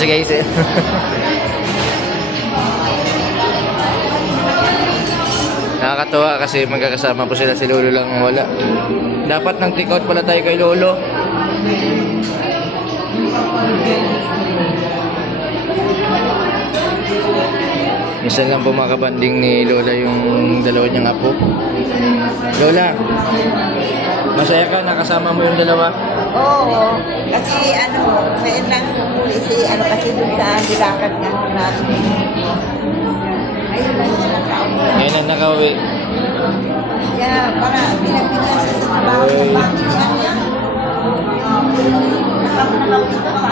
kasi guys eh. Nakakatawa kasi magkakasama po sila, si Lolo lang ang wala. Dapat nang take out pala tayo kay Lolo. Minsan lang po makabanding ni Lola yung dalawa niyang apo. Lola, masaya ka nakasama mo yung dalawa? Oo, kasi may lang si kasi dun sa Dilakad na natin. Ayun lang yung nakauwi. Ngayon na nakauwi. Kaya para pinagbigyan sa trabaho sa pamilya niya. Nakauwi dito pa.